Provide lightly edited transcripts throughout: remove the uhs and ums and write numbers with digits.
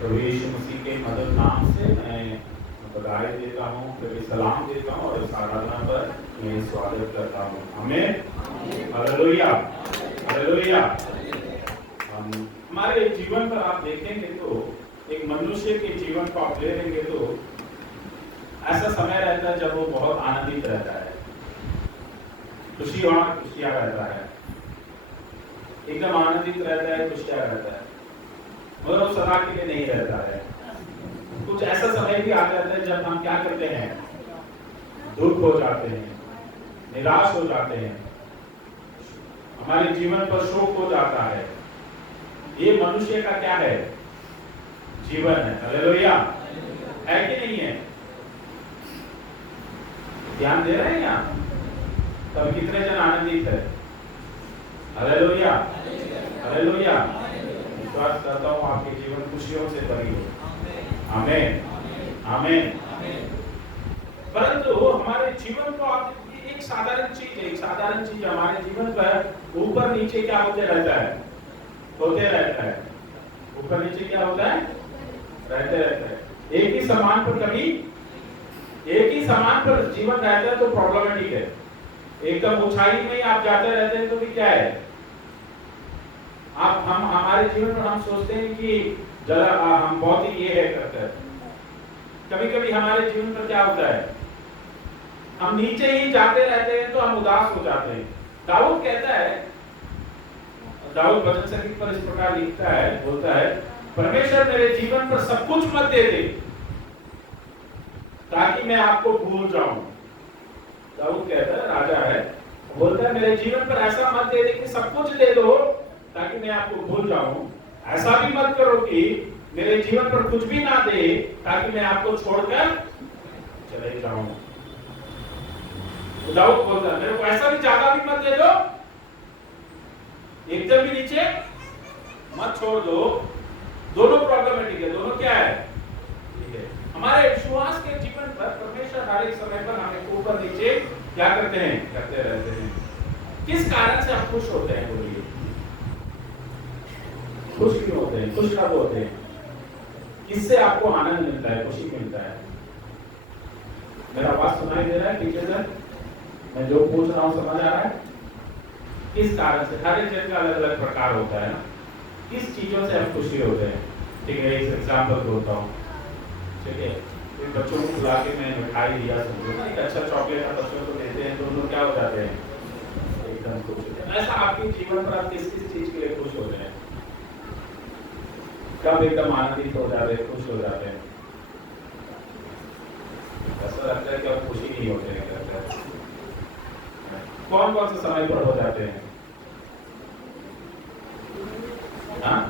प्रभु यीशु मसीह के मधुर नाम से मैं बधाई देता हूँ, फिर सलाम देता हूँ और इस आराधना पर मैं स्वागत करता हूँ। आमीन, हालेलुया, हालेलुया। हमारे जीवन पर आप देखेंगे तो एक मनुष्य के जीवन को आप ले लेंगे तो ऐसा समय रहता है जब वो बहुत आनंदित रहता है, खुशियाँ रहता है, एकदम आनंदित रहता है, खुशियाँ रहता है, मगर वो सदा के लिए नहीं रहता है। कुछ ऐसा समय भी आ जाता है जब हम क्या करते हैं, दुख हो जाते हैं, निराश हो जाते हैं, हमारे जीवन पर शोक हो जाता है। ये मनुष्य का क्या है, जीवन है। हालेलुया, है कि नहीं है? ध्यान दे रहे हैं यहाँ? तब कितने जन आनंदित है? Hallelujah, hallelujah. विश्वास करता हूँ आपके जीवन खुशियों से भरी हो। आमीन, आमीन। परंतु हमारे जीवन को आप एक साधारण चीज हमारे जीवन पर ऊपर नीचे क्या होते रहता है, ऊपर नीचे क्या होता है, रहते रहता है। एक ही सामान पर जीवन रहता है तो प्रॉब्लमेटिक है। एकदम ऊंचाई में आप जाते रहते हैं तो भी क्या है, आप हम हमारे जीवन में हम सोचते हैं कि जरा हम बहुत ही ये है करते हैं। कभी कभी हमारे जीवन पर क्या होता है, हम नीचे ही जाते रहते हैं तो हम उदास हो जाते हैं। दाऊद कहता है, दाऊद भजन संगीत पर इस प्रकार लिखता है, बोलता है, परमेश्वर मेरे जीवन पर सब कुछ मत दे दे ताकि मैं आपको भूल जाऊं। दाऊद कहता है, राजा है, बोलता है मेरे जीवन पर ऐसा मत दे दे कि सब कुछ दे दो ताकि मैं आपको भूल जाऊं। ऐसा भी मत करो कि मेरे जीवन पर कुछ भी ना दे ताकि मैं आपको छोड़कर चले जाऊं। दाऊद बोलता है, मेरे को ऐसा भी ज्यादा भी मत दे दो, एकदम भी नीचे मत छोड़ दो। दोनों प्रॉब्लमेटिक है, दोनों क्या है, ठीक है। हमारे विश्वास के जीवन पर परमेश्वर हर एक समय पर हमें ऊपर नीचे क्या करते रहते हैं। किस कारण से आप खुश होते हैं, बोलिए? खुश क्यों होते हैं, खुश कब होते हैं, किससे आपको आनंद मिलता है, खुशी मिलता है? मेरा बात सुनाई दे रहा है पीछे से? मैं जो पूछ रहा हूँ समझ आ रहा है? किस कारण से? हर एक जन का अलग अलग प्रकार होता है ना, किस चीजों से हम खुशी होते हैं। ठीक है, एक एग्जाम्पल बोलता हूँ, ठीक है। बच्चों को बुला के मैं मिठाई दिया, समझो एक अच्छा चॉकलेट आप बच्चों को देते हैं तो उनको क्या हो जाते हैं, एकदम खुश होते हैं। ऐसा आपके जीवन पर आप किस किस चीज के लिए खुश होते हैं? कब एकदम आनंदित हो जाते हैं, खुश हो जाते हैं? ऐसा लगता है कि अब खुशी नहीं होते हैं, कौन कौन से समय पर हो जाते हैं? हाँ,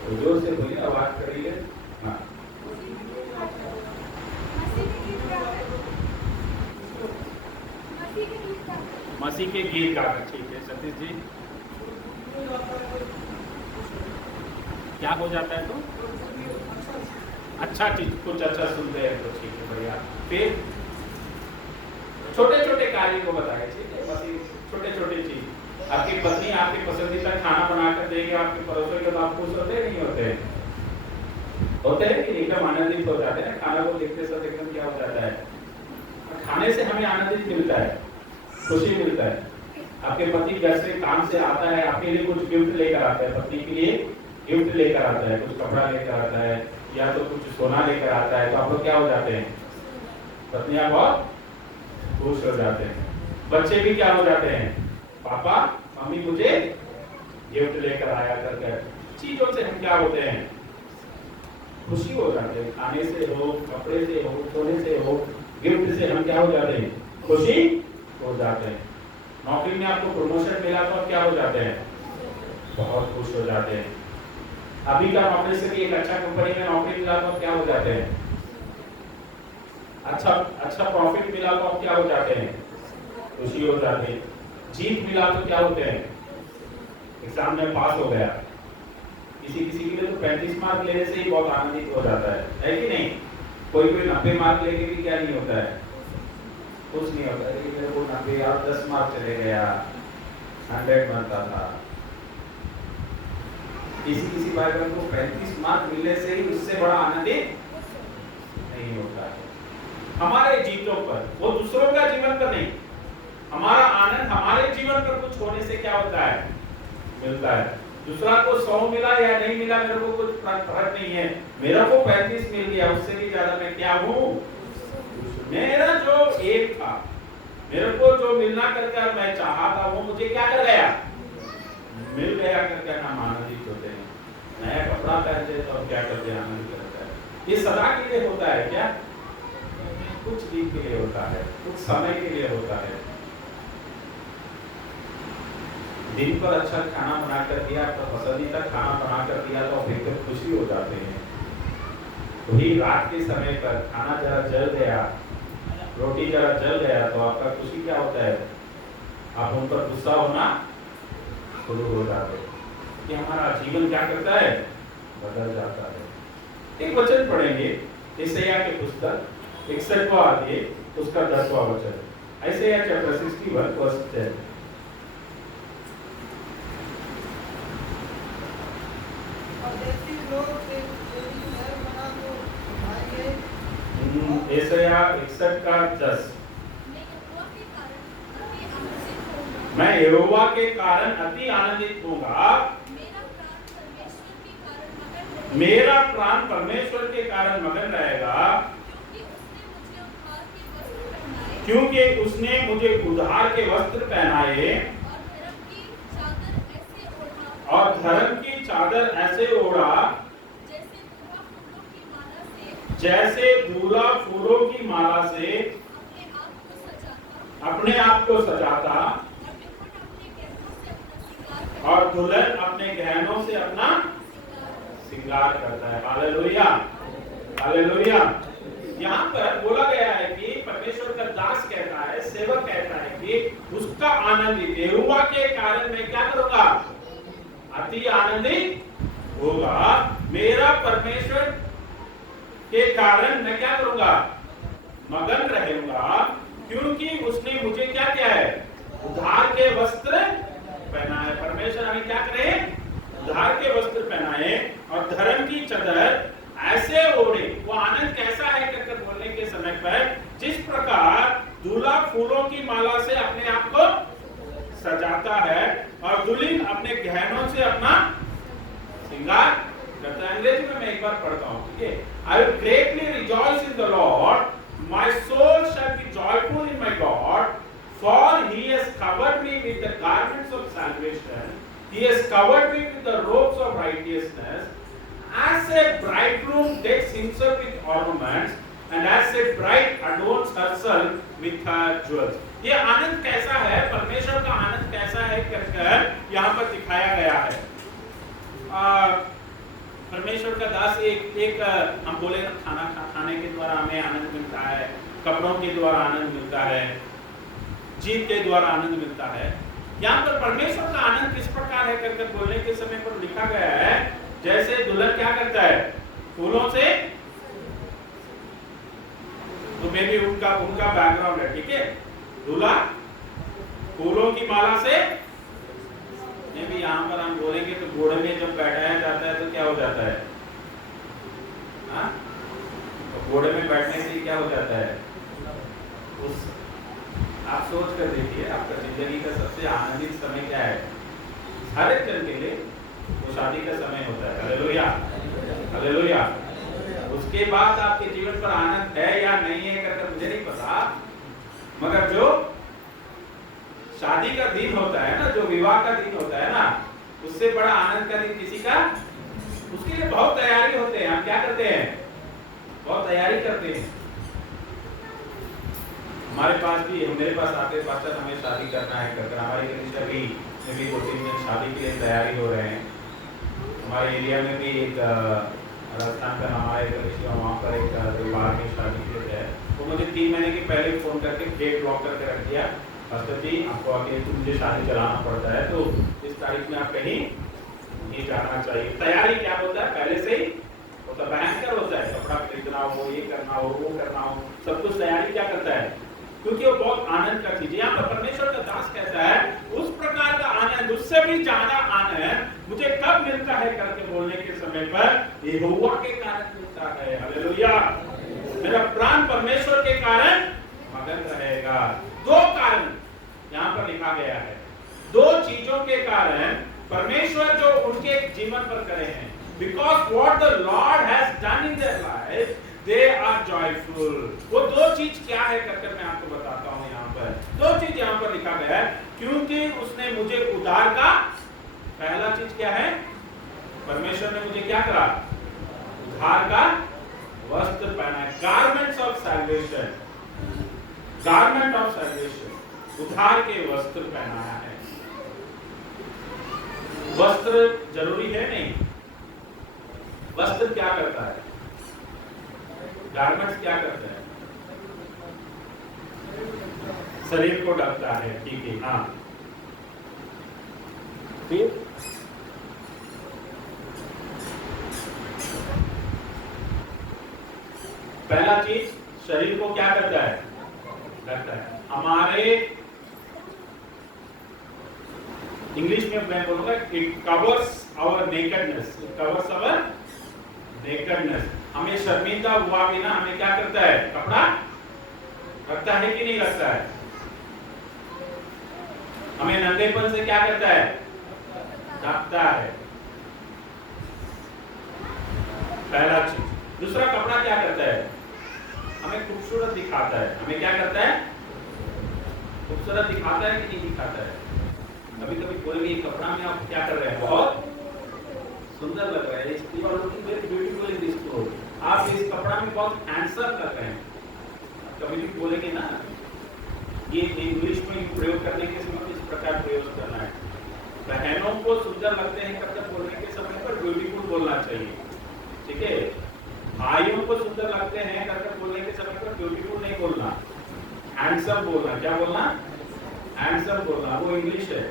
तो जोर से बोलिए, आवाज करिए। हाँ, मसीह के गीत गाना। ठीक है सतीश जी, क्या हो जाता है? तो अच्छा चीज, कुछ अच्छा सुनते हैं तो ठीक है, बढ़िया। फिर छोटे छोटे कार्य को बताए, ठीक है, मसीह छोटे छोटे चीज। आपकी पत्नी आपके पसंदीदा खाना बनाकर देगी आपके पड़ोसियों के, तो आप खुश होते नहीं होते? होते हैं कि एकदम आनंदित हो जाते हैं। खाना को देखते साथ एकदम क्या हो जाता है, खाने से हमें आनंदित मिलता है, खुशी मिलता है। आपके पति घर से काम से आता है, आपके लिए कुछ गिफ्ट लेकर आता है, पत्नी के लिए गिफ्ट लेकर आता है, कुछ कपड़ा लेकर आता है या तो कुछ सोना लेकर आता है, तो आप लोग क्या हो जाते हैं, पत्नियां बहुत खुश हो जाते हैं। बच्चे भी क्या हो जाते हैं, पापा मम्मी मुझे गिफ्ट लेकर आया करके। चीजों से हम क्या होते हैं, खुशी हो जाते हैं। खाने से हो, कपड़े से हो, सोने से हो, गिफ्ट से हम क्या हो जाते हैं, खुशी हो जाते हैं। नौकरी में आपको प्रमोशन मिला तो आप क्या हो जाते हैं, बहुत खुश हो जाते हैं। अभी का नौकरी से भी एक अच्छा कंपनी में नौकरी मिला तो आप क्या हो जाते हैं, अच्छा प्रॉफिट मिला तो आप क्या हो जाते हैं, खुशी हो जाते हैं। जीत मिला तो क्या होते हैं, एग्जाम में पास हो गया। किसी के लिए तो 35 मार्क लेने से ही बहुत आनंदित हो जाता है कि नहीं? कोई 90 मार्क लेके भी क्या नहीं होता है, खुश नहीं होता है। मेरे को 90 या 10 मार्क चले गया, 100 बनता था। किसी किसी भाई बहन को 35 मार्क मिलने से ही उससे बड़ा आनंद नहीं होता है। हमारे जीतों पर, वो दूसरों का जीवन पर नहीं, हमारा आनंद हमारे जीवन पर कुछ होने से क्या होता है, मिलता है। दूसरा को 100 मिला या नहीं मिला मेरे को कुछ फर्क नहीं है, मेरा को 35 मिल गया, उससे भी ज्यादा मैं क्या हूँ। मेरा जो एक था, मेरे को जो मिलना करके मैं चाहा था वो मुझे क्या कर गया, मिल गया करके हम आनंदित होते हैं। नया कपड़ा पहनते तो हम क्या करते हैं, आनंद करते हैं। ये सदा के लिए होता है क्या, कुछ दिन के लिए होता है, कुछ समय के लिए होता है। दिन पर अच्छा खाना बनाकर दिया, तो पसंदीदा खाना बनाकर दिया तो फिर तो खुशी हो जाते हैं। वही रात के समय पर खाना जरा जल गया, रोटी जरा जल गया तो आपका खुशी क्या होता है, आप उन पर गुस्सा होना शुरू हो जाते हैं। कि हमारा जीवन क्या करता है, बदल जाता है। एक वचन पढ़ेंगे यशायाह के पुस्तक 61वां अध्याय उसका 10वां वचन। यशायाह चैप्टर 61 वर्स 10। यशायाह 61 का 10। मैं यहोवा के कारण अति आनंदित होगा, मेरा प्राण परमेश्वर के कारण मगन रहेगा, क्योंकि उसने मुझे उद्धार के वस्त्र पहनाए और धर्म की चादर ऐसे ओढ़ा जैसे दूल्हा फूलों की माला से अपने आप को सजाता और दुल्हन अपने गहनों से अपना श्रृंगार करता है। Hallelujah, hallelujah. यहाँ पर बोला गया है कि परमेश्वर का दास कहता है, सेवक कहता है कि उसका आनंदित यहोवा के कारण मैं क्या करूंगा, अति आनंदित होगा। मेरा परमेश्वर के कारण मैं क्या करूंगा, मगन रहूंगा, क्योंकि उसने मुझे क्या किया है, उद्धार के वस्त्र पहनाए। परमेश्वर हमें क्या करे, उद्धार के वस्त्र पहनाए और धर्म की चादर ऐसे ओढ़े। वो आनंद कैसा है करके बोलने के समय पर, जिस प्रकार दूल्हा फूलों की माला से अपने आप को सजाता है और दुल्हन अपने गहनों से अपना श्रृंगार करता है। अंग्रेजी में मैं एक बार पढ़ता हूँ, ठीक है। I will greatly rejoice in the Lord, my soul shall be joyful in my God, for he has covered me with the garments of salvation, he has covered me with the robes of righteousness, as a bridegroom decks himself with ornaments, and as a bride adorns herself with her jewels. ये आनंद कैसा है, परमेश्वर का आनंद कैसा है करके यहाँ पर दिखाया गया है। परमेश्वर का दास एक हम बोले खाना खाने के द्वारा हमें आनंद मिलता है, कपड़ों के द्वारा आनंद मिलता है, जीत के द्वारा आनंद मिलता है। यहाँ पर परमेश्वर का आनंद किस प्रकार है करके बोलने के समय पर लिखा गया है, जैसे दुल्हन क्या करता है, फूलों से, तो मे भी उनका बैकग्राउंड है, ठीक है। दूल्हा फूलों की माला से, ये भी यहाँ पर हम बोलेंगे तो घोड़े में जब बैठाया जाता है तो क्या हो जाता है, हाँ, तो घोड़े में बैठने से क्या हो जाता है, उस आप सोच कर देखिए, आपका जिंदगी का सबसे आनंदित समय क्या है, हर एक जन के लिए वो शादी का समय होता है। Hallelujah, hallelujah. उसके बाद आपके जीवन पर आनंद है या नहीं है करके मुझे नहीं पता, मगर जो शादी का दिन होता है ना, जो विवाह का दिन होता है ना, उससे बड़ा आनंद का दिन किसी का, उसके लिए बहुत तैयारी होते हैं। हम क्या करते हैं, बहुत तैयारी करते हैं। हमारे पास भी, मेरे पास आते पास्टर हमें शादी करना है करके, हमारी कनिष्ठा भी 2-3 दिन शादी के लिए तैयारी हो रहे हैं। हमारे एरिया में भी एक राजस्थान का हमारे कनिष्ठा, वहाँ पर एक परिवार में शादी के लिए है, वो मुझे 3 महीने के पहले फोन करके डेट ब्लॉक करके रख दिया, पास्टर जी आपको आगे मुझे शादी चलाना पड़ता है, तो इस तारीख में आप कहीं नहीं जाना चाहिए। तैयारी क्या होता है, पहले से ही वो तो भयंकर होता है, कपड़ा खरीदना हो, ये करना हो, वो करना हो, सब कुछ तैयारी क्या करता है, क्योंकि वो बहुत आनंद का चीज है। यहाँ पर परमेश्वर का दास कहता है उस प्रकार का आनंद, उससे भी ज्यादा आनंद मुझे कब मिलता है करके बोलने के समय पर यहोवा के कारण मिलता है। हालेलुया। मेरा प्राण परमेश्वर के कारण मगन रहेगा। दो कारण यहाँ पर लिखा गया है, दो चीजों के कारण परमेश्वर जो उनके जीवन पर करे हैं, because what the Lord has done in their life, they are joyful। वो दो चीज क्या है करके मैं आपको बताता हूँ। यहाँ पर दो चीज यहाँ पर लिखा गया है, क्योंकि उसने मुझे उद्धार का, पहला चीज क्या है, परमेश्वर ने मुझे क्या करा, उद्धार का वस्त्र पहना, garments of salvation, garment of salvation, उद्धार के वस्त्र पहनाया है। वस्त्र जरूरी है नहीं, वस्त्र क्या करता है, गारमेंट्स क्या करता है, शरीर को ढकता है, ठीक है। हाँ, फिर पहला चीज शरीर को क्या करता है, ढकता है। हमारे इंग्लिश में मैं बोलूंगा, it covers our nakedness, it covers our nakedness. हमें शर्मिंदा हुआ बिना हमें क्या करता है, कपड़ा रखता है कि नहीं रखता है, हमें नंगेपन से क्या करता है, ढकता है, पहला चीज। दूसरा, कपड़ा क्या करता है, हमें खूबसूरत दिखाता है। हमें क्या करता है, खूबसूरत दिखाता है कि नहीं दिखाता है। कभी कभी कोई भी कपड़ा में आप क्या कर रहे हैं, बहुत सुंदर लग रहा है, you are looking very beautiful in this cloth, आप इस कपड़ा में बहुत हैंडसम लग रहे हैं। कभी भी बोलेंगे ना, ये इंग्लिश में प्रयोग करने के समय इस प्रकार प्रयोग करना है। बहनों को सुंदर लगते हैं करके बोलने के समय पर ब्यूटीफुल बोलना चाहिए, ठीक है। भाइयों को सुंदर लगते हैं करके बोलने के समय पर ब्यूटीफुल नहीं बोलना, हैंडसम बोलना। क्या बोलना, हैंडसम बोलना, वो इंग्लिश है।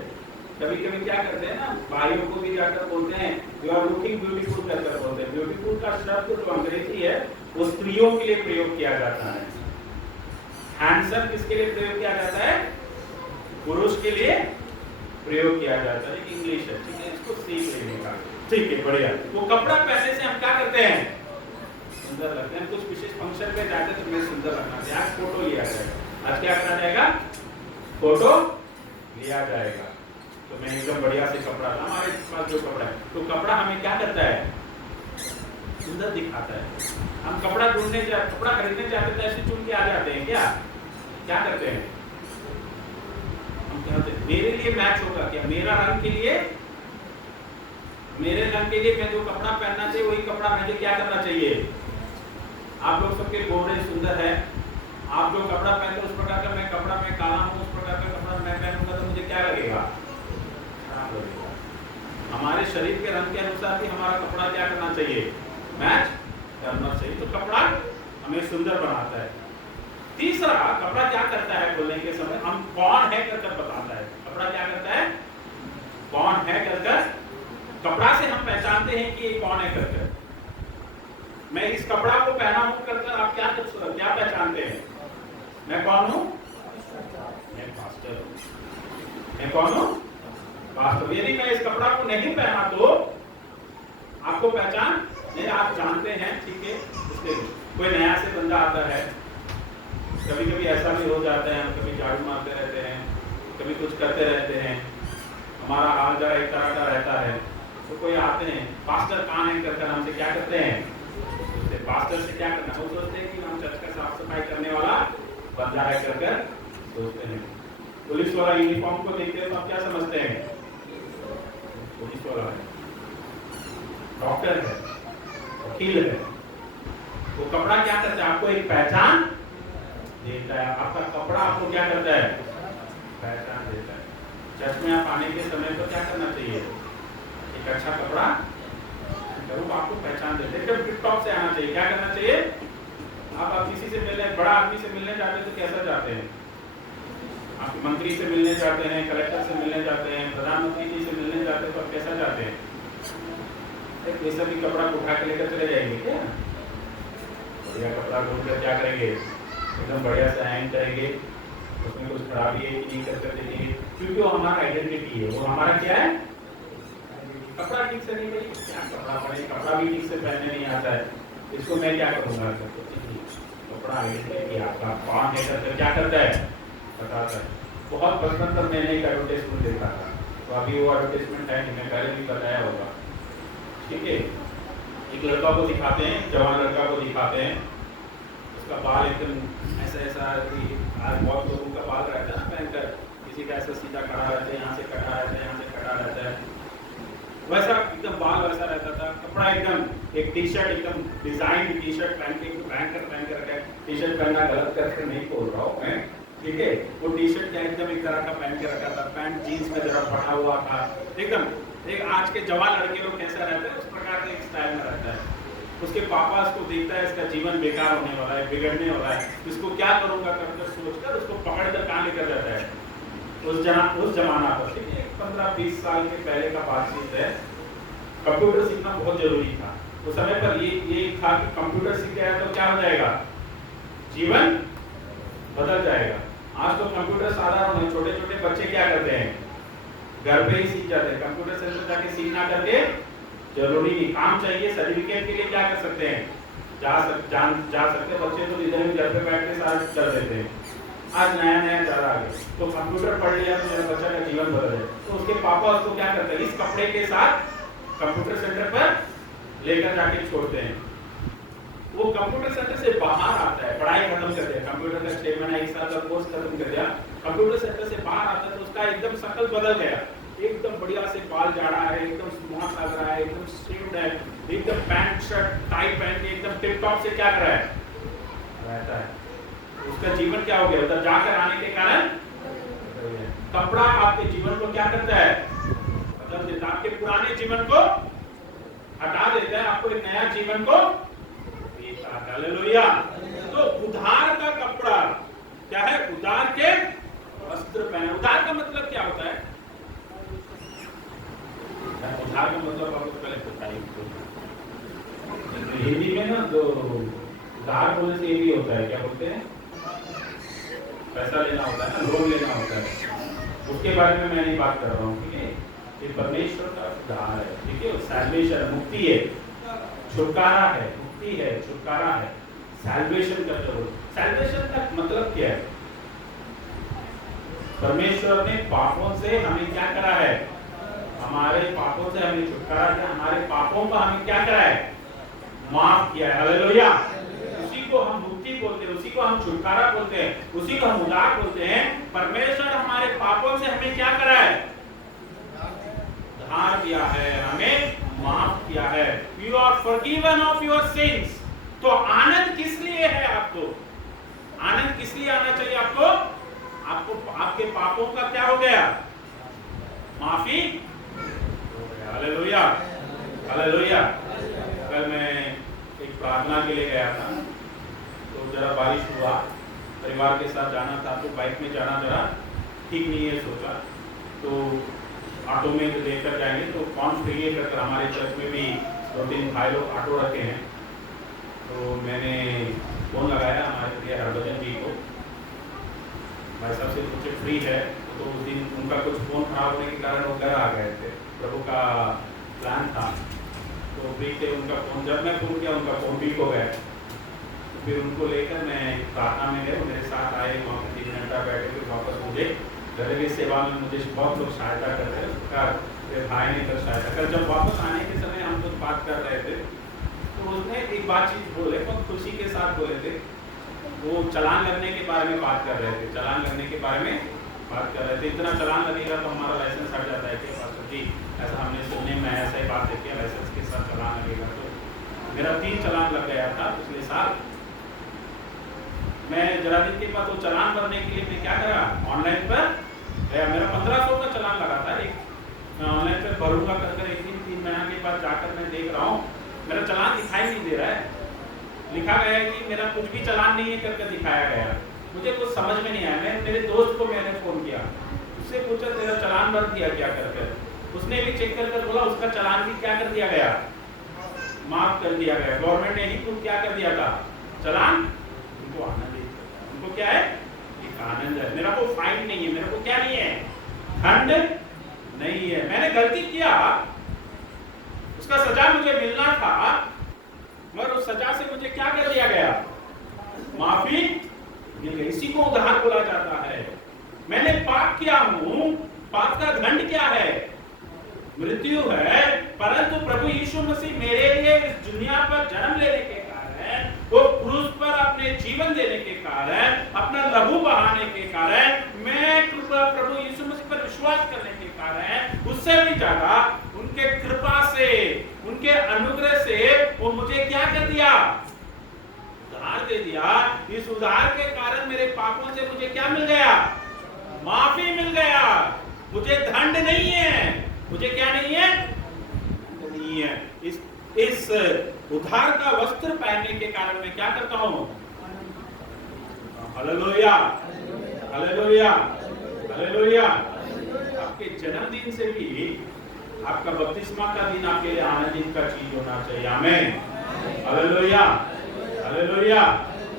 कभी कभी क्या करते हैं ना, भाइयों को भी जाकर बोलते हैं यू आर लुकिंग ब्यूटीफुल करके बोलते हैं। ब्यूटीफुल का शब्द जो अंग्रेजी है वो स्त्रियों के लिए प्रयोग किया जाता है। हैंडसम किसके लिए प्रयोग किया जाता है, पुरुष के लिए प्रयोग किया जाता है, इंग्लिश है, ठीक है। इसको सीख लेने का, ठीक है, बढ़िया। वो कपड़ा पहनने से हम क्या करते हैं, सुंदर लगते हैं। कुछ विशेष फंक्शन पे जाते हैं तो मैं सुंदर लगना चाहिए, आज फोटो लिया जाएगा, आज क्या करना जाएगा, फोटो लिया जाएगा। तो मैं एकदम बढ़िया से कपड़ा, हमारे पास जो कपड़ा है, तो कपड़ा हमें क्या करता है, सुंदर दिखाता है। हम कपड़ा ढूंढने कपड़ा खरीदने जाते थे, ऐसे चुन के आ जाते हैं, क्या करते हैं, हम क्या होते हैं, मेरे लिए मैच होगा क्या, मेरा रंग के लिए, मेरे रंग के लिए मैं जो कपड़ा पहनना चाहिए वही कपड़ा मुझे क्या करना चाहिए। आप लोग सबके गोरे सुंदर है, आप जो कपड़ा पहनते हो उस प्रकार का मैं कपड़ा, मैं काला हूँ, उस प्रकार का कपड़ा मैं पहनूंगा तो मुझे क्या लगेगा, खराब लगेगा। हमारे शरीर के रंग के अनुसार भी हमारा कपड़ा क्या करना चाहिए, मैच करना चाहिए। तो कपड़ा हमें सुंदर बनाता है। तीसरा, कपड़ा क्या करता है बोलने के समय, हम कौन है करके बताता है। कपड़ा क्या करता है, कौन है करके, कपड़ा से हम पहचानते हैं कि ये कौन है करके। मैं इस कपड़ा को पहना हूं करके आप क्या पहचानते हैं, मैं कौन हूं, मैं पास्टर हूं। मैं कौन हूं, पास्टर। यदि मैं इस कपड़ा को नहीं पहना तो आपको पहचान नहीं, आप जानते हैं, ठीक है। इसलिए कोई नया से बंदा आता है, कभी कभी ऐसा भी हो जाता है, हम कभी झाड़ू मारते रहते हैं, कभी कुछ करते रहते हैं, हमारा हाल जरा एक तरह का रहता है, तो कोई आते हैं, पास्टर कहाँ है करके हमसे क्या करते हैं, पास्टर से क्या करना, वो सोचते हैं कि हम चर्च का साफ सफाई करने वाला बंदा है करके सोचते हैं। पुलिस वाला यूनिफॉर्म को देखते हैं तो आप क्या समझते हैं, पुलिस वाला है, डॉक्टर है, वकील है। वो कपड़ा क्या करता है, आपको एक पहचान देता है। आपका कपड़ा आपको क्या करता है, पहचान देता है। चर्च में आप आने के समय पर क्या करना चाहिए, एक अच्छा कपड़ा जरूर आपको पहचान देते हैं। जब टिप टॉप से आना चाहिए, क्या करना चाहिए, आप किसी से मिलने, बड़ा आदमी से मिलने जाते हैं तो कैसा जाते हैं, आप मंत्री से मिलने जाते हैं, कलेक्टर से मिलने जाते हैं, प्रधानमंत्री जी से मिलने जाते हैं तो आप कैसा जाते हैं, एक वैसा भी कपड़ा उठा के लेकर चले जाएंगे क्या, बढ़िया कपड़ा ढूंढ कर क्या करेंगे, एकदम बढ़िया से हैंग करेंगे, उसमें कुछ खराबी है कि नहीं करके देखेंगे, क्योंकि वो हमारा आइडेंटिटी है। वो हमारा क्या है, कपड़ा ठीक से नहीं भाई, क्या कपड़ा पहने, कपड़ा भी ठीक से पहनने नहीं आता है, इसको मैं क्या करूँगा। कपड़ा कि आपका पान है करके क्या करता है, बताता है। बहुत बचपन तक मैंने एक एडवर्टाइजमेंट देखा था, तो अभी वो एडवर्टाइजमेंट है नहीं, मैं पहले भी बताया होगा, ठीक है। एक लड़का को दिखाते हैं, जवान लड़का को दिखाते हैं, उसका बाल एकदम ऐसा ऐसा, आज बहुत लोगों का बाल रहता है ना पहनकर, किसी का ऐसा सीधा कटा रहता है, यहाँ से कटा रहता है, यहाँ से कटा रहता है, वैसा एकदम बाल वैसा रहता था। कपड़ा एकदम एक टी शर्ट, एकदम डिजाइन टी शर्ट पहन के रखा है। टी शर्ट पहनना गलत करके नहीं बोल रहा हूँ मैं, ठीक है। वो टी शर्ट क्या एकदम एक तरह का पहन के रखा था, पैंट जीन्स में जरा फटा हुआ था एकदम। एक आज के जवान लड़के लोग कैसा रहते हैं उस प्रकार के एक स्टाइल में रहता है। उसके पापा उसको देखता है, इसका जीवन बेकार होने वाला है, बिगड़ने वाला है, इसको क्या करूंगा करके सोचकर उसको पकड़कर कहाँ लेकर जाता है, उस जमाना पर, ठीक है, 15-20 साल के पहले का बातचीत है। कंप्यूटर सीखना बहुत जरूरी था उस समय पर। ये था कि कंप्यूटर सीख गया तो क्या हो जाएगा, जीवन बदल जाएगा। आज तो कंप्यूटर साधारण है, छोटे छोटे बच्चे क्या करते हैं, घर पे ही सीख जाते हैं। कंप्यूटर सेंटर जाके सीखना करके जरूरी नहीं, काम चाहिए सर्टिफिकेट के लिए क्या कर सकते हैं, जा सकते बच्चे तो इधर भी घर पे बैठ के सारा कर देते हैं। आज नया ज़्यादा आ गया, तो कंप्यूटर पढ़ लिया तो मेरे बच्चा का जीवन बदल जाए। तो उसके पापा उसको क्या करते हैं, इस कपड़े के साथ कंप्यूटर सेंटर पर लेकर जाके छोड़ते हैं। वो कंप्यूटर सेंटर से बाहर आता है, पढ़ाई खत्म कर दिया, कंप्यूटर का 6 महीना 1 साल का कोर्स खत्म कर दिया, कंप्यूटर सेंटर से बाहर आता है तो उसका एकदम शकल बदल गया, एकदम बढ़िया से बाल झाड़ा है, एकदम स्मार्ट लग रहा है, एकदम शेव्ड है, एकदम पैंट शर्ट टाई पहन के एकदम टिप टॉप से क्या कर रहा है रहता है। उसका जीवन क्या हो गया, उधर जाकर आने के कारण कपड़ा आपके जीवन को क्या करता है, बदल देता है, आपके पुराने जीवन को हटा देता है, आपको एक नया जीवन को देता है। हालेलुया। तो उधार का कपड़ा क्या है, उधार के वस्त्र पहने। उधार का मतलब क्या होता है, उधार का मतलब आपको पहले बताइए। हिंदी में ना तो उधार बोलने से ये भी होता है, क्या बोलते हैं, पैसा लेना होता है ना, लोन लेना होता है, उसके बारे में मैं नहीं बात कर रहा हूँ, ठीक है। ये परमेश्वर का उद्धार है, ठीक है, सैल्वेशन मुक्ति है, छुटकारा है, मुक्ति है, छुटकारा है, सैल्वेशन का जरूर। सैल्वेशन का मतलब क्या है, परमेश्वर ने पापों से हमें क्या करा है, हमारे पापों से हमें छुटकारा दिया, हमारे पापों का हमें क्या करा है, माफ किया है। हालेलुया। उसी को हम मुक्ति बोलते हैं, उसी को हम छुटकारा बोलते हैं, उसी को हम उद्धार बोलते हैं। परमेश्वर हमारे पापों से हमें क्या करा है, उद्धार दिया है, हमें माफ किया है। You are forgiven of your sins। तो आनंद किस लिए है आपको, आनंद किस लिए आना चाहिए आपको, आपके पापों का क्या हो गया, माफी हो गया। Hallelujah, hallelujah. कल मैं एक प्रार्थना के लिए गया था, तो जरा बारिश हुआ, परिवार के साथ जाना था, तो बाइक में जाना जरा ठीक नहीं है, सोचा तो ऑटो में लेकर जाएंगे, तो कौन फ्री है कर, हमारे चर्च में भी 2-3 भाई लोग ऑटो रखे हैं, तो मैंने फोन लगाया हमारे प्रिय हरभजन जी को, भाई साहब से पूछे फ्री है, तो उस दिन उनका कुछ फ़ोन खराब होने के कारण वो घर आ गए थे, प्रभु का प्लान था, तो फ्री थे उनका फ़ोन, जब मैं फ़ोन किया उनका फ़ोन ठीक हो गया। तो फिर उनको लेकर मैं प्रार्थना में गए, मेरे साथ आए, वहाँ पर 3 घंटा बैठे, फिर वापस मुझे घर की सेवा में मुझे बहुत लोग सहायता कर रहे हैं, उसका फिर भाई ने कर सहायता कर। जब वापस आने के समय हम लोग बात कर रहे थे, तो उसने एक बातचीत बोले, बहुत खुशी के साथ बोले थे, वो चलान लगने के बारे में बात कर रहे थे, चलान लगने के बारे में बात कर रहे थे। इतना चलान लगेगा तो हमारा लाइसेंस हट जाता है कि पास्टर जी, ऐसा हमने सुनने में ऐसा ही बात देखी है, लाइसेंस के साथ चलान लगेगा। तो मेरा 3 चलान लग गया था पिछले साल। मैं जरा दिन के बाद वो चलान भरने के लिए मैं क्या करा, ऑनलाइन पर गया, मेरा 1500 का चलान लगा था, एक मैं ऑनलाइन पर भरूंगा कर 3 महीना के बाद जाकर मैं देख रहा हूँ मेरा चलान दिखाई नहीं दे रहा है, लिखा गया है कि मेरा कुछ भी चलान नहीं है करके दिखाया गया। मुझे कुछ समझ में नहीं आया, मैं मेरे दोस्त को मैंने फ़ोन किया, उससे पूछा तेरा चलान भर दिया क्या करके, उसने भी चेक कर बोला उसका चलान भी क्या कर दिया गया, माफ कर दिया गया। गवर्नमेंट ने ही खुद क्या कर दिया था, चलान उनको आनंद, उनको क्या है, एक आनंद है, मेरा को फाइन नहीं है, मेरे को क्या नहीं है, खंड नहीं है। मैंने गलती किया, उसका सजा मुझे मिलना था, मगर उस सजा से मुझे क्या कर दिया गया? माफी मिल गई। इसी को उद्धार बोला जाता है। मैंने पाप किया हूं, पाप का दंड क्या है? मृत्यु है, परंतु प्रभु यीशु मसीह मेरे लिए इस दुनिया पर जन्म लेने के कारण, वो क्रूस पर अपने जीवन देने के कारण, अपना लहू बहाने के कारण, मैं प्रभु यीशु मसीह पर विश्वास करने के कारण, उससे भी ज्यादा उनके कृपा से, उनके अनुग्रह से वो मुझे क्या कर दिया? उद्धार दे दिया। इस उद्धार के कारण मेरे पापों से मुझे क्या मिल गया? माफी मिल गया। मुझे दंड नहीं है। मुझे क्या नहीं है? नहीं है। इस उद्धार का वस्त्र पहनने के कारण मैं क्या करता हूं? Hallelujah, hallelujah, hallelujah. आपके जन्मदिन से भी आपका बपतिस्मा का दिन आपके लिए आनंदित का चीज होना चाहिए। आमीन, हालेलुया, हालेलुया।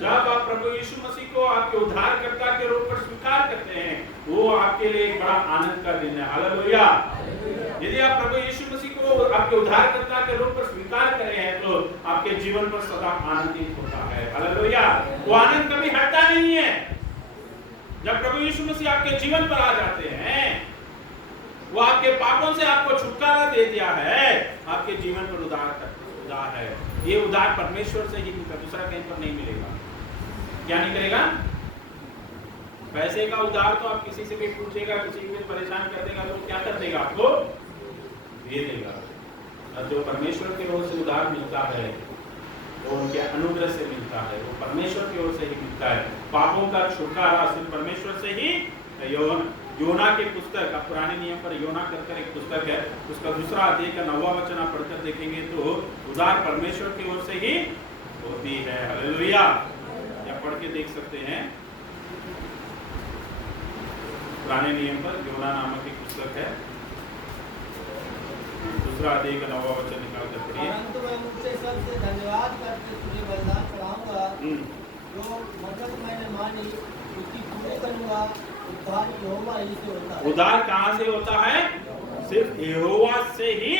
जब आप प्रभु यीशु मसीह को आपके उद्धारकर्ता के रूप में स्वीकार करते हैं, वो आपके लिए एक बड़ा आनंद का दिन है। हालेलुया। यदि आप प्रभु यीशु मसीह को आपके उद्धारकर्ता के रूप में स्वीकार करे हैं, तो आपके जीवन पर सदा आनंदित होता है। हालेलुया। वो आनंद कभी हटता नहीं है। जब प्रभु यीशु मसीह आपके जीवन पर आ जाते हैं, वो आपके पापों से आपको छुटकारा दे दिया है, आपके जीवन पर उद्धार है। ये उद्धार परमेश्वर से ही मिलता, दूसरा कहीं पर नहीं मिलेगा। क्या नहीं करेगा? पैसे का उद्धार तो आप किसी से भी पूछेगा, किसी को परेशान कर देगा तो क्या कर देगा? आपको दे देगा। और जो परमेश्वर की ओर से उद्धार मिलता है, वो उनके अनुग्रह से मिलता है, वो परमेश्वर की ओर से ही मिलता है। पापों का छुटकारा सिर्फ परमेश्वर से ही। योना के पुस्तक, आप पुराने नियम पर योना कर एक पुस्तक है, उसका 2 अध्याय का 9वां वचन आप पढ़कर देखेंगे तो उद्धार परमेश्वर की ओर से ही होती है। हालेलुया। या पढ़ के देख सकते हैं, पुराने नियम पर योना नामक एक पुस्तक है, 2 अध्याय का 9वां वचन निकाल कर पढ़िए। परंतु मैं मुझसे सबसे धन्यवाद करके तुझे बलिदान चढ़ाऊंगा, जो मदद मैंने मानी उसकी पूरी करूंगा। उद्धार यहोवा ही से होता है। उद्धार कहाँ से होता है? सिर्फ यहोवा से ही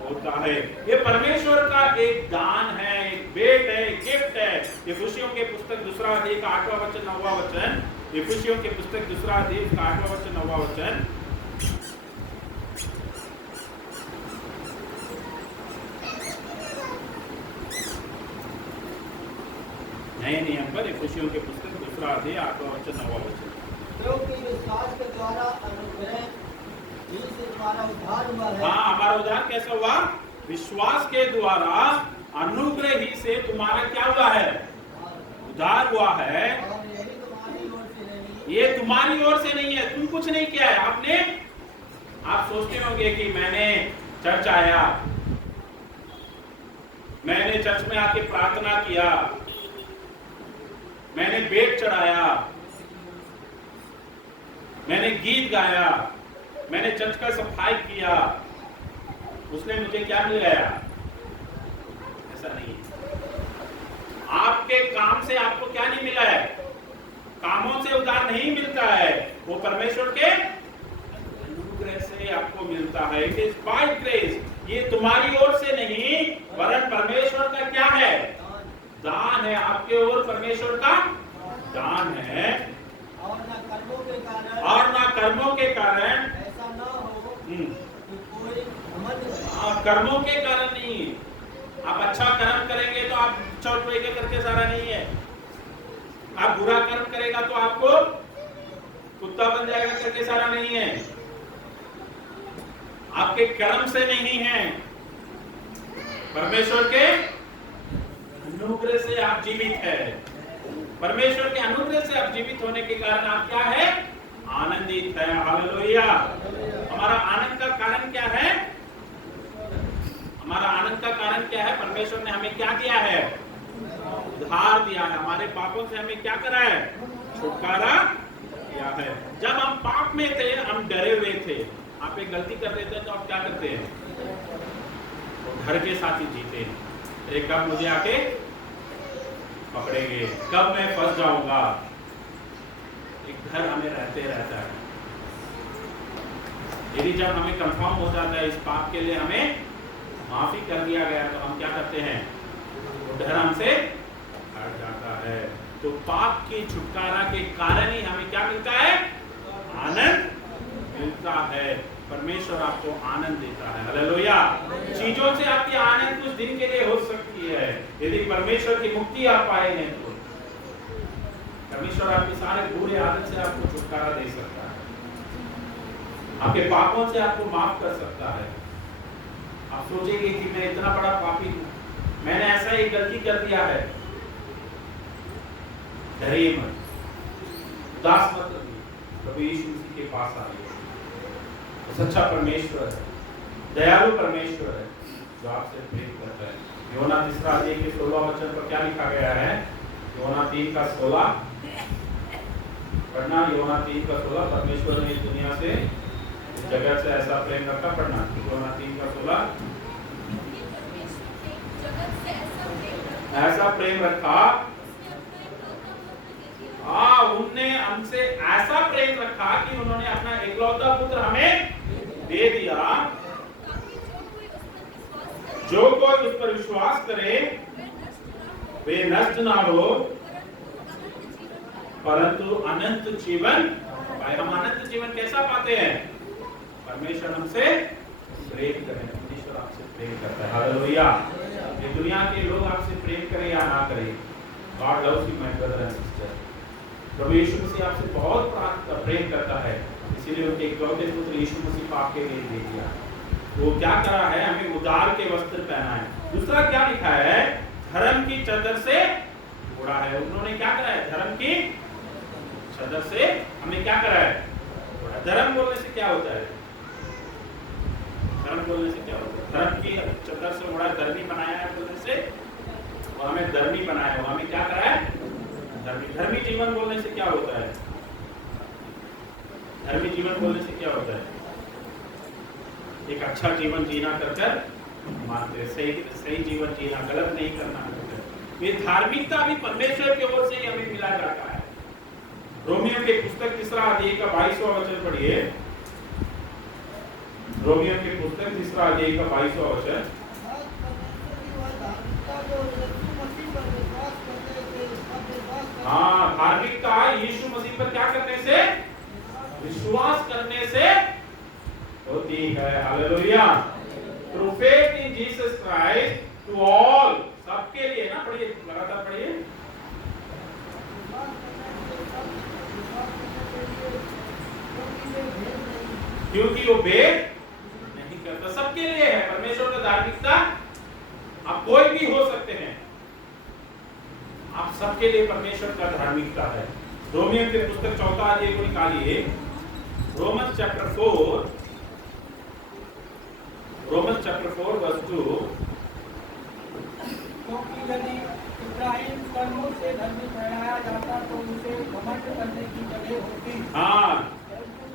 होता है। ये परमेश्वर का एक दान है, एक भेंट है, एक गिफ्ट है। इफिसियों के पुस्तक 2 अध्याय का 8वां वचन 9वां वचन, इफिसियों के पुस्तक 2 अध्याय का 8वां वचन 9वां वचन। नए नियम पर इफिसियों के पुस्तक 2 अध्याय 8वां वचन 9वां वचन। क्योंकि विश्वास के द्वारा अनुग्रह ही से तुम्हारा उद्धार हुआ है। हाँ, हमारा उद्धार कैसा हुआ? विश्वास के द्वारा अनुग्रह ही से तुम्हारा क्या हुआ है? उद्धार हुआ है। और यही तुम्हारी ओर से नहीं, ये तुम्हारी ओर से नहीं है, तुम कुछ नहीं किया है आपने। आप सोचते होंगे कि मैंने चर्च आया, मैंने चर्च में आके प्रार्थना किया, मैंने भेंट चढ़ाया, मैंने गीत गाया, मैंने चर्च का सफाई किया, उसने मुझे क्या मिल गया? ऐसा नहीं। आपके काम से आपको क्या नहीं मिला है? कामों से उद्धार नहीं मिलता है, वो परमेश्वर के अनुग्रह से आपको मिलता है। It is by grace. ये तुम्हारी ओर से नहीं, वरन परमेश्वर का क्या है? दान है। आपके ओर परमेश्वर का दान है। और ना कर्मों के कारण, और ना कर्मों के कारण, ऐसा न हो कि कोई घमंड करे। कर्मों के कारण नहीं। आप अच्छा कर्म करेंगे तो आप चौथ करके सारा नहीं है। आप बुरा कर्म करेगा तो आपको कुत्ता बन जाएगा करके सारा नहीं है। आपके कर्म से नहीं है, परमेश्वर के अनुग्रह से आप जीवित है। परमेश्वर के अनुग्रह से आप जीवित होने के कारण आप क्या है? आनंदित है। हालेलुया। हमारा आनंद का कारण क्या है? हमारा आनंद का कारण क्या है? परमेश्वर ने हमें क्या दिया है? उद्धार दिया है। हमारे पापों से हमें क्या करा है? छुटकारा दिया है। जब हम पाप में थे, हम डरे हुए थे। आप एक गलती कर देते हैं तो आप क्या करते हैं? तो घर के साथ ही जीते हैं। एक कब मुझे आके पकड़ेंगे, कब मैं फंस जाऊंगा। एक घर हमें रहते रहता है। यदि जब हमें कंफर्म हो जाता है इस पाप के लिए हमें माफी कर दिया गया तो हम क्या करते हैं, वो डर हमसे हट जाता है। तो पाप के छुटकारा के कारण ही हमें क्या मिलता है, आनंद मिलता है। परमेश्वर आपको आनंद देता है, हालेलुया। चीजों से आपकी आनंद कुछ दिन के लिए हो सकती है, यदि परमेश्वर की मुक्ति आप पाए हैं तो परमेश्वर आपके सारे बुरे आदत से आपको छुटकारा दे सकता है, आपके पापों से आपको माफ कर सकता है। आप सोचेंगे कि मैं इतना बड़ा पापी हूं, मैंने ऐसा एक गलती कर दिया है, डरिए मत, उदास मत रहिए, प्रभु यीशु मसीह के पास आइए। सच्चा परमेश्वर है, दयालु परमेश्वर है, जो आपसे प्रेम करता है। योना 3 के 16 वचन पर क्या लिखा गया है, योना 3:16 पढ़ना। योना 3:16, परमेश्वर ने इस दुनिया से, इस जगत से ऐसा प्रेम रखा, पढ़ना। योना 3:16, ऐसा प्रेम रखा, उनने हमसे ऐसा प्रेम रखा कि उन्होंने अपना एकलौता पुत्र हमें दे दिया, जो कोई उस पर विश्वास करे वे नष्ट ना हो परंतु अनंत जीवन पाए। हम अनंत जीवन कैसा पाते हैं, परमेश्वर हमसे प्रेम करें। परमेश्वर आपसे प्रेम करता है, हालेलुया। ये दुनिया के लोग आपसे प्रेम करें या ना करें, God loves you my brother and sister. प्रभु यीशु मसीह आपसे बहुत प्रेम करता है, इसीलिए उनके इकलौते पुत्र यीशु मसीह को आपके लिए दे दिया। वो क्या करा है, हमें उद्धार के वस्त्र पहना है। दूसरा क्या लिखा है, धर्म की चादर से ओढ़ा है। उन्होंने क्या करा है, धर्म की चादर से हमें क्या करा है, ओढ़ा। धर्म बोलने से क्या होता है, धर्म बोलने से क्या होता है, धर्म की चादर से ओढ़ा, धर्मी बनाया है बोलने से, और हमें धर्मी बनाया है, हमें क्या करा है, धर्मी जीवन बोलने से क्या होता है, धर्मी जीवन बोलने से क्या होता है, एक अच्छा जीवन जीना कर मानते, सही जीवन जीना, गलत नहीं करना। ये धार्मिकता भी परमेश्वर की ओर से ही हमें मिला जाता है। रोमियो के पुस्तक 3 का 22वां वचन पढ़िए। रोमियो के पुस्तक 3 का 22वां वचन। हाँ, धार्मिकता यीशु मसीह पर क्या करने से, विश्वास करने से होती है, hallelujah. Through faith in Jesus Christ to all, सबके लिए ना, पढ़िए लगातार पढ़िए। क्योंकि वो भेद नहीं करता, सबके लिए है परमेश्वर का धार्मिकता। आप कोई भी हो सकते हैं, आप सबके लिए परमेश्वर का धार्मिकता है। रोमियो के पुस्तक 4 अध्याय को निकालिए, Romans chapter 4, Romans chapter 4 verse 2। क्योंकि यदि इब्राहिम कर्मों से धर्मी ठहराया जाता तो उसे घमंड करने की जगह होती। हाँ,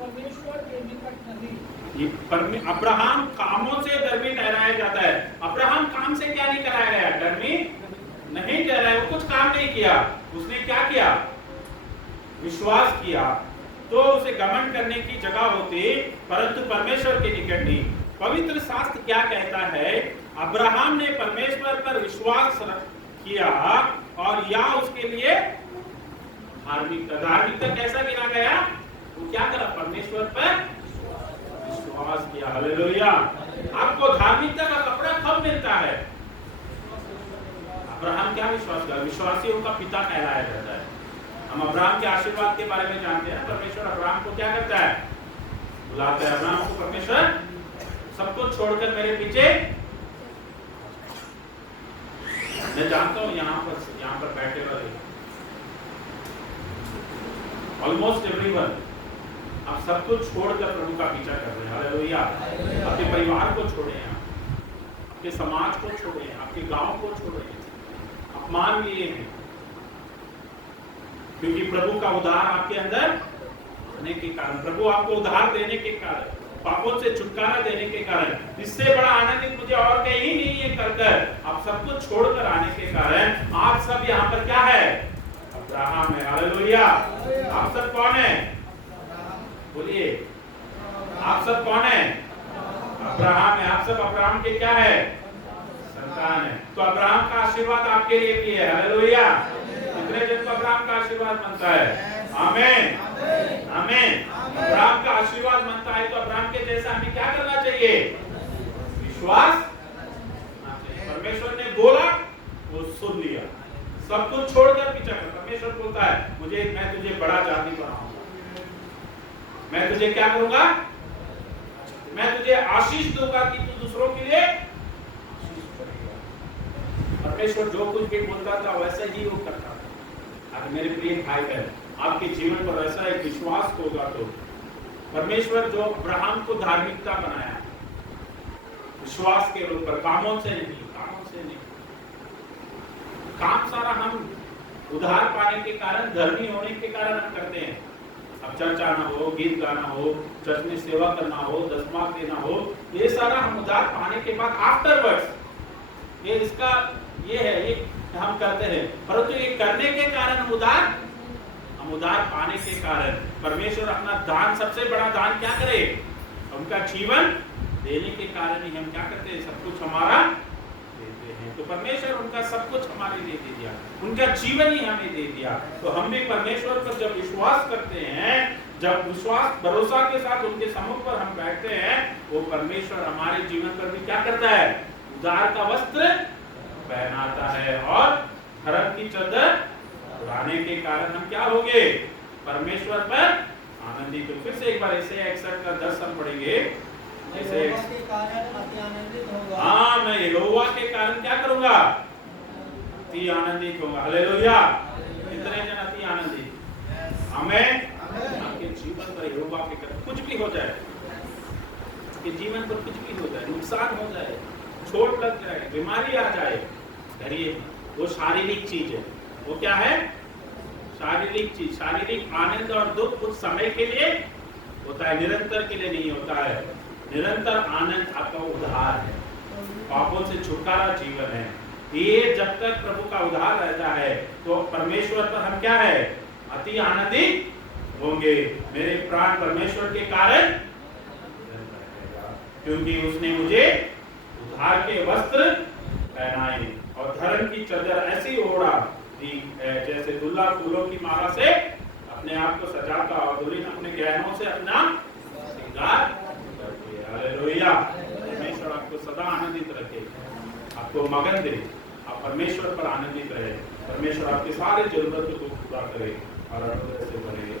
परमेश्वर के निकट नहीं। अब्राहम कामों से धर्मी ठहराया जाता है। अब्राहम काम से क्या नहीं कराया गया, धर्मी नहीं ठहराया, वो कुछ काम नहीं किया, उसने क्या किया, विश्वास किया, तो उसे घमंड करने की जगह होती, परंतु परमेश्वर के निकट नहीं। पवित्र शास्त्र क्या कहता है, अब्राहम ने परमेश्वर पर विश्वास किया और या उसके लिए धार्मिकता। धार्मिकता कैसा गिना गया, वो क्या करा, परमेश्वर पर विश्वास किया, हालेलुया। आपको धार्मिकता का कपड़ा कब मिलता है, अब्राहम क्या विश्वास किया, विश्वासियों का पिता कहलाया जाता है। हम अब्राहम के आशीर्वाद के बारे में जानते हैं। परमेश्वर अब्राहम को क्या करता है, बुलाता है। अब्राहम को परमेश्वर सब कुछ छोड़कर मेरे पीछे, मैं जानता हूं यहाँ पर बैठे वाले ऑलमोस्ट एवरीवन, आप सब कुछ छोड़कर प्रभु का पीछा कर रहे हैं, हालेलुया। अपने परिवार को छोड़े हैं, आपके समाज को छोड़े हैं, आपके गांव को छोड़े हैं, अपमान लिए हैं, क्योंकि प्रभु का उद्धार आपके अंदर आने के कारण, प्रभु आपको उद्धार देने के कारण, पापों से छुटकारा देने के कारण, इससे बड़ा आनंदित मुझे और कहीं नहीं है कर आप सब कुछ छोड़कर आने के कारण आप सब यहाँ पर क्या है, अब्राहम है, हालेलुया। आप सब कौन है, बोलिए, आप सब कौन है, अब्राहम है। आप सब अब्राहम के क्या है, संतान है। तो अब्राहम का आशीर्वाद आपके लिए भी है। हालेलुया। कितने जन को अब्राहम का आशीर्वाद बनता है? आमीन, आमीन। अब्राहम का आशीर्वाद बनता है तो अब्राहम के जैसा हमें क्या करना चाहिए? विश्वास। परमेश्वर ने बोला, वो सुन लिया, सब कुछ छोड़कर पीछा कर। परमेश्वर बोलता है मैं तुझे बड़ा जाति बनाऊंगा, मैं तुझे क्या करूंगा? मैं तुझे आशीष दूंगा कि तू दूसरों के लिए आशीष करेगा। परमेश्वर जो कुछ भी बोलता था वैसा ही वो करता था। अगर मेरे प्रिय भाई बहन आपके जीवन पर ऐसा एक विश्वास होगा तो परमेश्वर जो अब्राहम को धार्मिकता बनाया विश्वास के रूप पर, कामों से नहीं, कामों से नहीं। काम सारा हम उधार पाने के कारण, धर्मी होने के कारण हम करते हैं। अब चर्च आना हो, गीत गाना हो, चर्च में सेवा करना हो, दसमां देना हो, ये सारा हम उधार पाने के बाद आफ्टरवर्ड्स ये हम करते हैं। परंतु ये करने के कारण हम उधार पाने के कारण परमेश्वर अपना दान, सबसे बड़ा दान क्या करे? उनका जीवन देने के कारण ही हम क्या करते हैं? सब कुछ हमारा देते हैं। तो परमेश्वर उनका सब कुछ हमारे लिए दे दिया, उनका जीवन ही हमें दे दिया। तो हम भी परमेश्वर पर जब विश्वास करते हैं, जब विश्वास भरोसा के साथ उनके सम्मुख पर हम बैठते हैं, वो परमेश्वर हमारे जीवन पर भी क्या करता है? उद्धार का वस्त्र पहनाता है और धर्म की चादर उड़ाने के कारण हम क्या होंगे? परमेश्वर पर आनंदित। तो फिर से एक बार ऐसे 61 का 10 हम पढ़ेंगे। ऐसे के कारण अति आनंदित होगा। हाँ, मैं यहोवा के कारण क्या करूंगा? अति आनंदित होगा। हालेलुया। इतने जन अति आनंदित। आमीन। आपके जीवन पर यहोवा के कारण कुछ भी हो जाए, आपके जीवन पर कुछ भी हो जाए, नुकसान हो जाए, चोट लग जाए, बीमारी आ जाए, डरिए। वो शारीरिक चीज है। वो क्या है? शारीरिक चीज। शारीरिक आनंद और दुख कुछ समय के लिए होता है, निरंतर के लिए नहीं होता है। निरंतर आनंद आपका उद्धार है, पापों से छुटकारा जीवन है। ये जब तक प्रभु का उद्धार रहता है तो परमेश्वर पर हम क्या है? अति आनंदित होंगे। मेरे प्राण परमेश्वर के कारण, क्योंकि उसने मुझे उद्धार के वस्त्र पहनाए और धर्म की चादर ऐसी ओढ़ा जैसे दुल्हा फूलों की माला से अपने आप को सजाता और दुल्हन अपने गहनों से अपना श्रृंगार करती है। हालेलुया। परमेश्वर आपको सदा आनंदित रखे, आपको मगन दे, आप परमेश्वर पर आनंदित रहे, परमेश्वर आपकी सारी जरूरतों को पूरा करे और अनुग्रह से भरे।